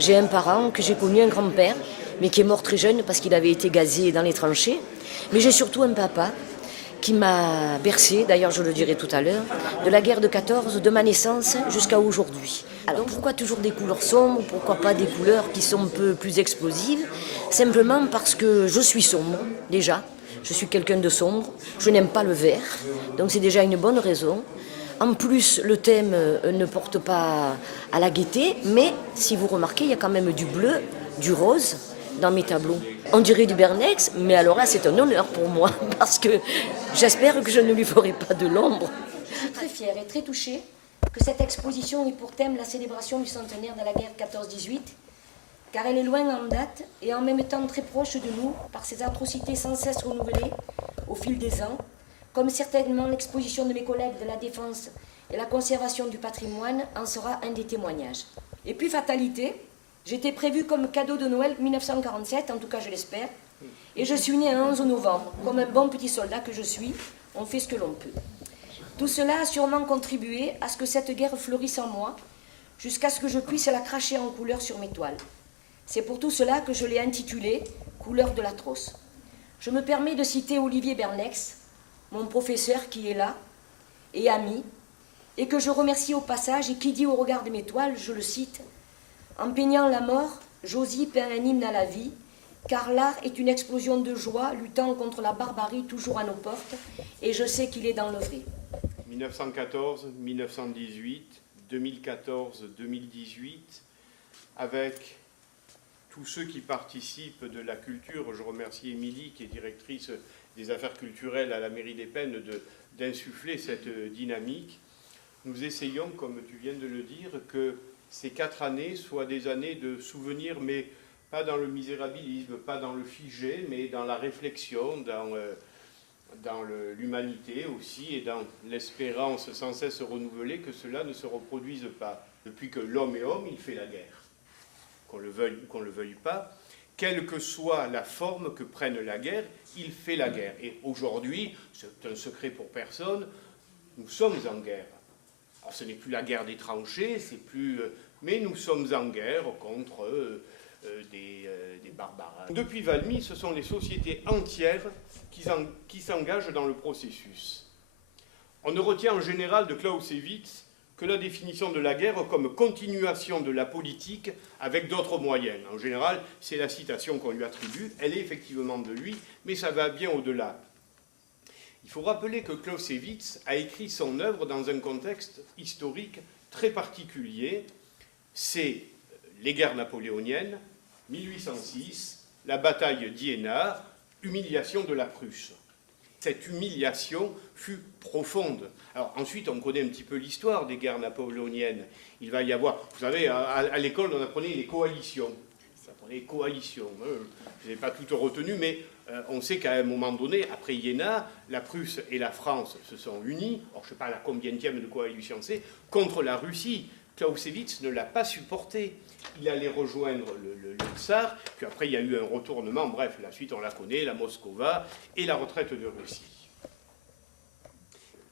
J'ai un parent que j'ai connu, un grand-père, mais qui est mort très jeune parce qu'il avait été gazé dans les tranchées. Mais j'ai surtout un papa qui m'a bercé, d'ailleurs je le dirai tout à l'heure, de la guerre de 14, de ma naissance jusqu'à aujourd'hui. Alors pourquoi toujours des couleurs sombres, pourquoi pas des couleurs qui sont un peu plus explosives? Simplement parce que je suis sombre, déjà. Je suis quelqu'un de sombre, je n'aime pas le vert, donc c'est déjà une bonne raison. En plus, le thème ne porte pas à la gaieté, mais si vous remarquez, il y a quand même du bleu, du rose dans mes tableaux. On dirait du Bernex, mais alors là, c'est un honneur pour moi, parce que j'espère que je ne lui ferai pas de l'ombre. Je suis très fière et très touchée que cette exposition ait pour thème la célébration du centenaire de la guerre 14-18, car elle est loin en date et en même temps très proche de nous par ses atrocités sans cesse renouvelées au fil des ans, comme certainement l'exposition de mes collègues de la défense et la conservation du patrimoine en sera un des témoignages. Et puis fatalité, j'étais prévue comme cadeau de Noël 1947, en tout cas je l'espère, et je suis née un 11 novembre, comme un bon petit soldat que je suis, on fait ce que l'on peut. Tout cela a sûrement contribué à ce que cette guerre fleurisse en moi, jusqu'à ce que je puisse la cracher en couleur sur mes toiles. C'est pour tout cela que je l'ai intitulée « Couleur de l'atroce ». Je me permets de citer Olivier Bernex, mon professeur qui est là, et ami, et que je remercie au passage, et qui dit au regard de mes toiles, je le cite, « En peignant la mort, Josie peint un hymne à la vie, car l'art est une explosion de joie luttant contre la barbarie toujours à nos portes, et je sais qu'il est dans le vrai. » 1914, 1918, 2014, 2018, avec tous ceux qui participent de la culture. Je remercie Émilie, qui est directrice des affaires culturelles à la mairie des Pennes, d'insuffler cette dynamique. Nous essayons, comme tu viens de le dire, que ces 4 années soient des années de souvenirs, mais pas dans le misérabilisme, pas dans le figé, mais dans la réflexion, dans l'humanité aussi, et dans l'espérance sans cesse renouvelée que cela ne se reproduise pas. Depuis que l'homme est homme, il fait la guerre. Qu'on le veuille ou qu'on ne le veuille pas, quelle que soit la forme que prenne la guerre, il fait la guerre. Et aujourd'hui, c'est un secret pour personne, nous sommes en guerre. Alors ce n'est plus la guerre des tranchées, mais nous sommes en guerre contre des barbares. Depuis Valmy, ce sont les sociétés entières qui s'engagent dans le processus. On ne retient en général de Clausewitz que la définition de la guerre comme continuation de la politique avec d'autres moyens. En général, c'est la citation qu'on lui attribue, elle est effectivement de lui, mais ça va bien au-delà. Il faut rappeler que Clausewitz a écrit son œuvre dans un contexte historique très particulier. C'est les guerres napoléoniennes, 1806, la bataille d'Iéna, humiliation de la Prusse. Cette humiliation fut profonde. Alors ensuite, on connaît un petit peu l'histoire des guerres napoléoniennes. Il va y avoir, vous savez, à l'école, on apprenait les coalitions. On apprenait les coalitions. Je n'ai pas toutes retenues, mais on sait qu'à un moment donné, après Iéna, la Prusse et la France se sont unies, or je ne sais pas la combienième de coalition c'est, contre la Russie. Clausewitz ne l'a pas supporté. Il allait rejoindre le tsar, puis après il y a eu un retournement, bref, la suite on la connaît, la Moscova et la retraite de Russie.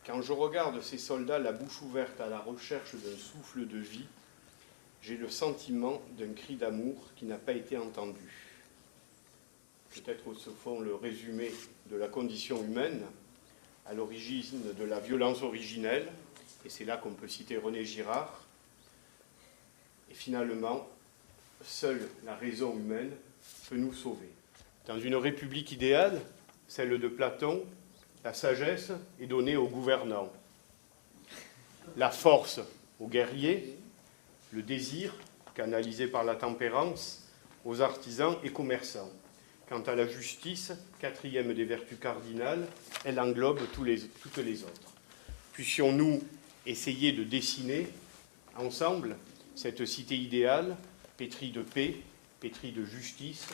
Quand je regarde ces soldats la bouche ouverte à la recherche d'un souffle de vie, j'ai le sentiment d'un cri d'amour qui n'a pas été entendu. Peut-être au fond le résumé de la condition humaine, à l'origine de la violence originelle, et c'est là qu'on peut citer René Girard. Et finalement, seule la raison humaine peut nous sauver. Dans une république idéale, celle de Platon, la sagesse est donnée aux gouvernants, la force aux guerriers, le désir, canalisé par la tempérance, aux artisans et commerçants. Quant à la justice, 4e des vertus cardinales, elle englobe toutes les autres. Puissions-nous essayer de dessiner ensemble cette cité idéale, pétrie de paix, pétrie de justice,